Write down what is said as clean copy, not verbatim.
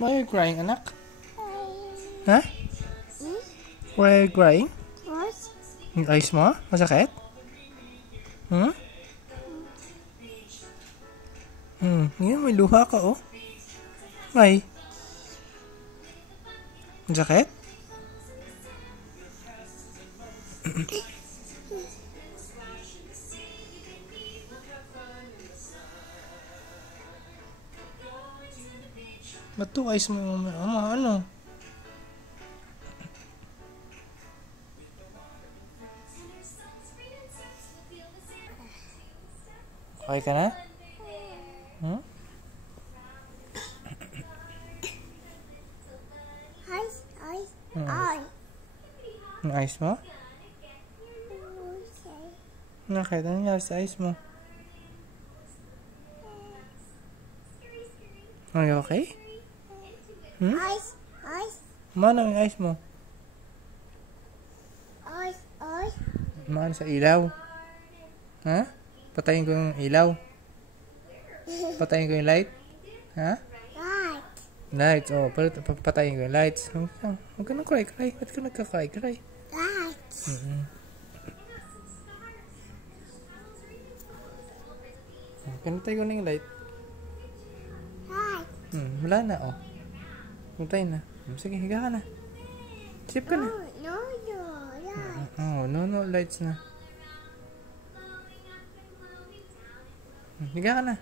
Why are you crying, anak? Ha? Why are you crying? What? Yung eyes mo? Masakit? Hmm? Ngayon may luha ka, oh. Why? Masakit? Ba't to eyes mo? Ano? Okay ka na? Hmm? Yung eyes mo? Bakit? Ano nangyari sa eyes mo? Are you okay? Eyes. Mano yung eyes mo? Mano sa ilaw? Ha? Patayin ko yung ilaw? Patayin ko yung light? Ha? Lights, oh. Patayin ko yung lights. Huwag ka na cry. Ba't ka nagka-cry? Lights. Pinatay ko na yung light. Wala na, oh. Pinatay na. Sige, higa ka na. Sip ka na. No, lights na. Higa ka na.